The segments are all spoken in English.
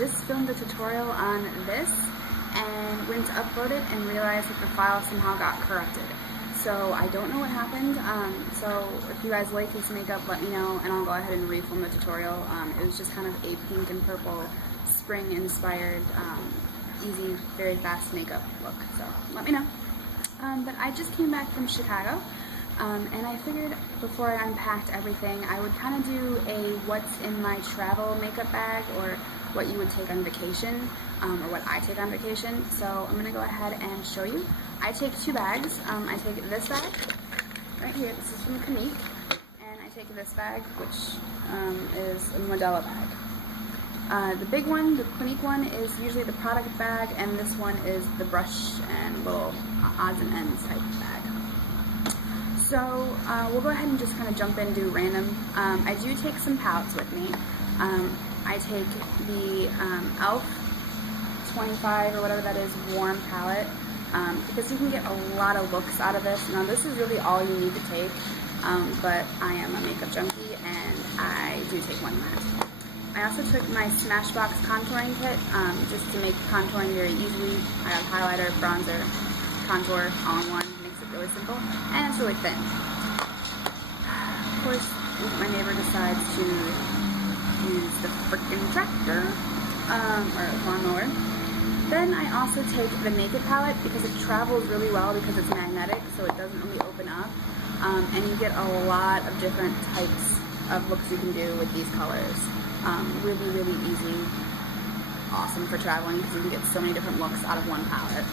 just filmed a tutorial on this and went to upload it and realized that the file somehow got corrupted. So I don't know what happened. So if you guys like this makeup, let me know and I'll go ahead and refilm the tutorial. It was just kind of a pink and purple spring inspired, easy, very fast makeup look. So let me know. But I just came back from Chicago. And I figured before I unpacked everything, I would kind of do a what's in my travel makeup bag, or what you would take on vacation, or what I take on vacation. So I'm going to go ahead and show you. I take two bags. I take this bag right here. This is from Clinique. And I take this bag, which is a Modella bag. The big one, the Clinique one, is usually the product bag, and this one is the brush and little odds and ends type bag. So we'll go ahead and just kind of jump into random. I do take some palettes with me. I take the e.l.f. 25 or whatever that is warm palette, because you can get a lot of looks out of this. Now this is really all you need to take, but I am a makeup junkie and I do take one that. I also took my Smashbox contouring kit, just to make contouring very easily. I have highlighter, bronzer, contour all in one. Really simple, and it's really thin. Of course, my neighbor decides to use the frickin' tractor, or lawnmower. Then I also take the Naked palette because it travels really well because it's magnetic, so it doesn't really open up, and you get a lot of different types of looks you can do with these colors. Really, really easy, awesome for traveling because you can get so many different looks out of one palette.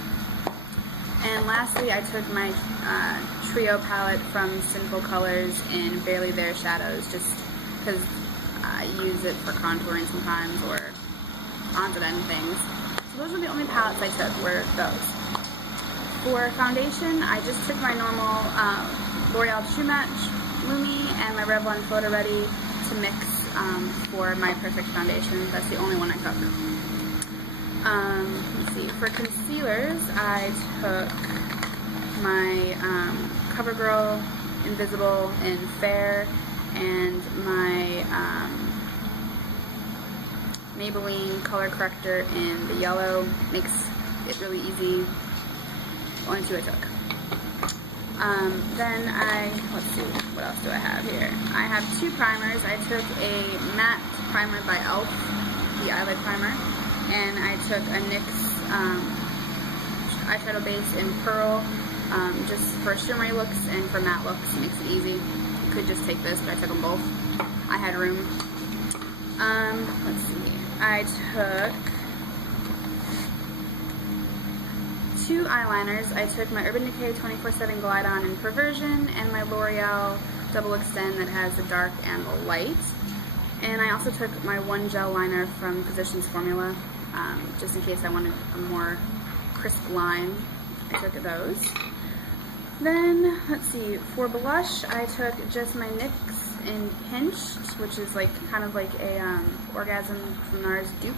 And lastly, I took my Trio palette from Sinful Colors in Barely There Shadows, just because I use it for contouring sometimes, or onto end things. So those were the only palettes I took, were those. For foundation, I just took my normal L'Oreal True Match Lumi and my Revlon Photo Ready to mix for my perfect foundation. That's the only one I took. Let's see, for concealers, I took my CoverGirl Invisible in Fair and my Maybelline Color Corrector in the yellow. Makes it really easy. Only two I took. Then let's see, what else do I have here? I have two primers. I took a matte primer by e.l.f., the eyelid primer. And I took a NYX eyeshadow base in Pearl, just for shimmery looks and for matte looks. It makes it easy. You could just take this, but I took them both. I had room. Let's see. I took two eyeliners. I took my Urban Decay 24/7 Glide On in Perversion and my L'Oreal Double Extend that has the dark and the light. And I also took my one gel liner from Physicians Formula, just in case I wanted a more crisp line. I took those. Then, let's see, for blush, I took just my NYX in Pinched, which is like kind of like a Orgasm from NARS dupe.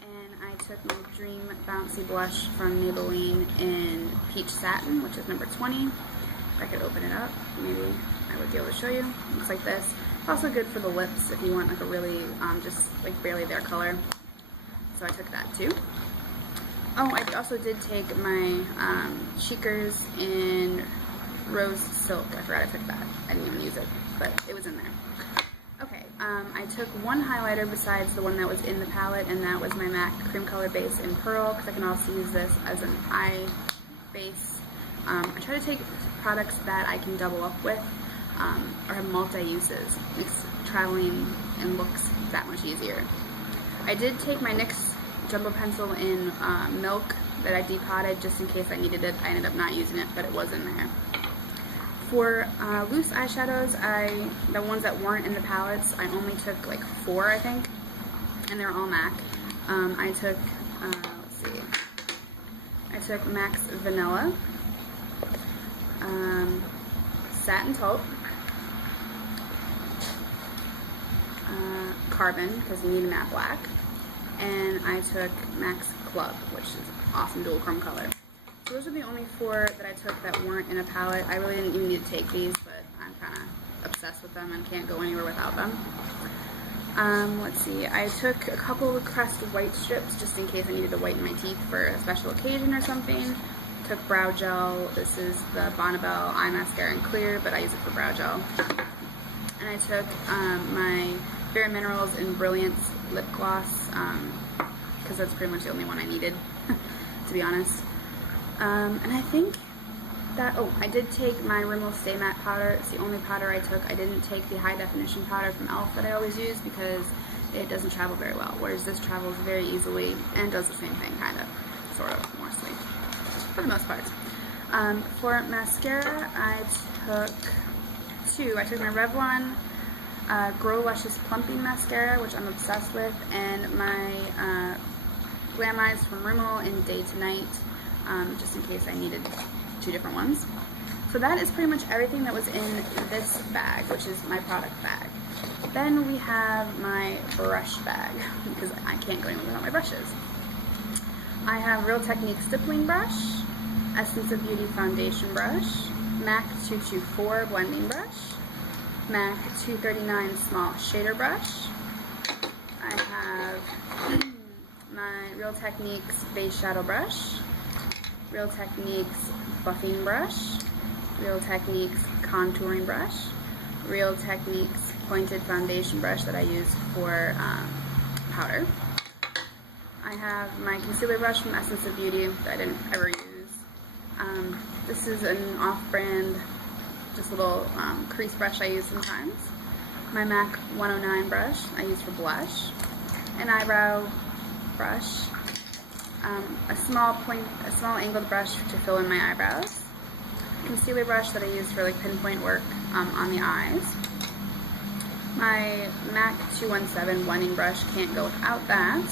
And I took my Dream Bouncy blush from Maybelline in Peach Satin, which is number 20. If I could open it up, maybe I would be able to show you. Looks like this. Also good for the lips if you want like a really just like barely there color. So I took that too. Oh, I also did take my Cheekers in Rose Silk. I forgot I took that. I didn't even use it, but it was in there. Okay, I took one highlighter besides the one that was in the palette, and that was my MAC Cream Color Base in Pearl, because I can also use this as an eye base. I try to take products that I can double up with, or have multi-uses. Makes traveling and looks that much easier. I did take my NYX Jumbo Pencil in Milk that I depotted just in case I needed it. I ended up not using it, but it was in there. For loose eyeshadows, the ones that weren't in the palettes, I only took like 4, I think, and they're all MAC. I took, let's see, I took MAC's Vanilla, Satin Taupe, Carbon, because you need a matte black, and I took MAC's Club, which is awesome dual chrome color. So those are the only 4 that I took that weren't in a palette. I really didn't even need to take these, but I'm kind of obsessed with them and can't go anywhere without them. Let's see, I took a couple of Crest white strips just in case I needed to whiten my teeth for a special occasion or something. Took brow gel. This is the Bonnabelle Eye Mascara in clear, but I use it for brow gel. And I took my Bare Minerals in Brilliance lip gloss, because that's pretty much the only one I needed, to be honest. And I think that, oh, I did take my Rimmel Stay Matte powder. It's the only powder I took. I didn't take the high definition powder from e.l.f. that I always use because it doesn't travel very well, whereas this travels very easily and does the same thing, kind of, sort of, mostly, for the most part. For mascara, I took two. I took my Revlon Grow Luscious Plumping Mascara, which I'm obsessed with, and my Glam Eyes from Rimmel in Day to Night, just in case I needed two different ones. So that is pretty much everything that was in this bag, which is my product bag. Then we have my brush bag, because I can't go anywhere without my brushes. I have Real Technique Stippling Brush, Essence of Beauty Foundation Brush, MAC 224 Blending Brush, MAC 239 Small Shader Brush. I have my Real Techniques Base Shadow Brush, Real Techniques Buffing Brush, Real Techniques Contouring Brush, Real Techniques Pointed Foundation Brush that I use for powder. I have my concealer brush from Essence of Beauty that I didn't ever use. This is an off-brand, just a little crease brush I use sometimes. My MAC 109 brush I use for blush. An eyebrow brush. A small angled brush to fill in my eyebrows. Concealer brush that I use for like pinpoint work on the eyes. My MAC 217 blending brush, can't go without that.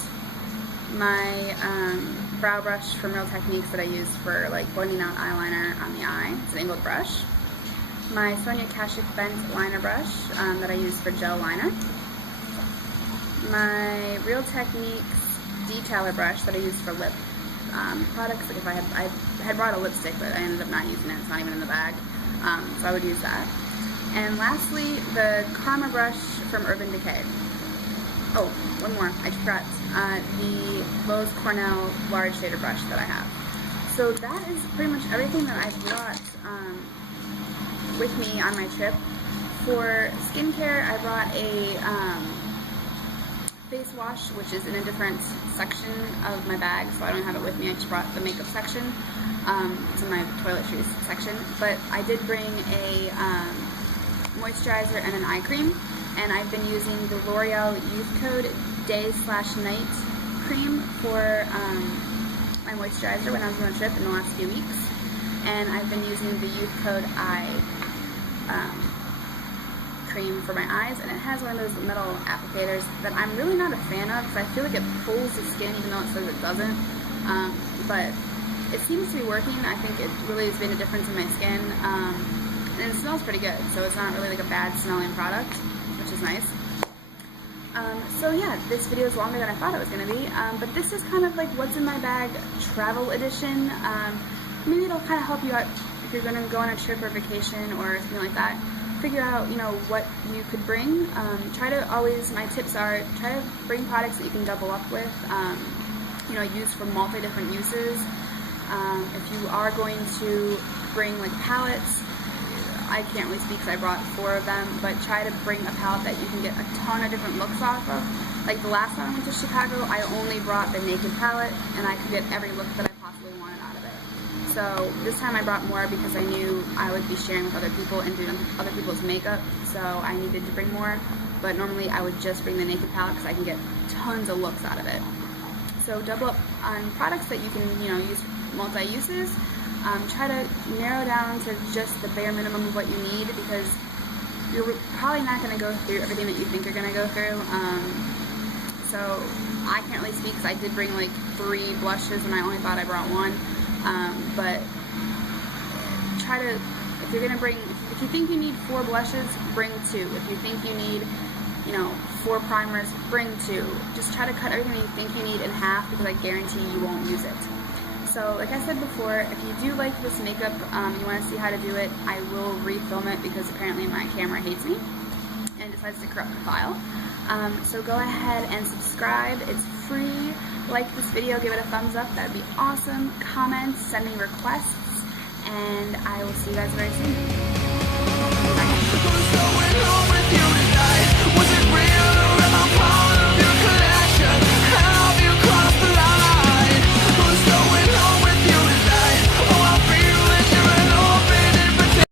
My brow brush from Real Techniques that I use for like blending out eyeliner on the eye. It's an angled brush. My Sonia Kashuk Bent liner brush that I use for gel liner. My Real Techniques detailer brush that I use for lip products. Like if I had brought a lipstick, but I ended up not using it. It's not even in the bag, so I would use that. And lastly, the Karma brush from Urban Decay. Oh, one more. I forgot. The Lowe's Cornell large shader brush that I have. So that is pretty much everything that I brought with me on my trip. For skincare, I brought a face wash, which is in a different section of my bag, so I don't have it with me. I just brought the makeup section. It's in my toiletries section. But I did bring a moisturizer and an eye cream, and I've been using the L'Oreal Youth Code Day/Night cream for my moisturizer when I was on a trip in the last few weeks. And I've been using the Youth Code Eye cream for my eyes, and it has one of those metal applicators that I'm really not a fan of because I feel like it pulls the skin even though it says it doesn't, but it seems to be working. I think it really has made a difference in my skin, and it smells pretty good, so it's not really like a bad smelling product, which is nice. So yeah, this video is longer than I thought it was going to be, but this is kind of like what's in my bag travel edition. Maybe it'll kind of help you out if you're going to go on a trip or vacation or something like that. Figure out, you know, what you could bring. Try to always, my tips are, try to bring products that you can double up with, you know, use for different uses. If you are going to bring like palettes, I can't really speak because I brought 4 of them, but try to bring a palette that you can get a ton of different looks off of. Like the last time I went to Chicago, I only brought the Naked palette, and I could get every look that I possibly wanted out of it. So this time I brought more because I knew I would be sharing with other people and doing other people's makeup, so I needed to bring more. But normally I would just bring the Naked palette because I can get tons of looks out of it. So double up on products that you can, you know, use multi-uses. Try to narrow down to just the bare minimum of what you need, because you're probably not going to go through everything that you think you're going to go through. So I can't really speak because I did bring like 3 blushes and I only thought I brought 1. But try to, if you're going to bring, if you think you need 4 blushes, bring 2. If you think you need, you know, 4 primers, bring 2. Just try to cut everything you think you need in half, because I guarantee you won't use it. So like I said before, if you do like this makeup, you want to see how to do it, I will refilm it because apparently my camera hates me and it's decides to corrupt the file. So go ahead and subscribe. It's free. Like this video, give it a thumbs up. That would be awesome. Comments, send me requests, and I will see you guys very soon. Bye.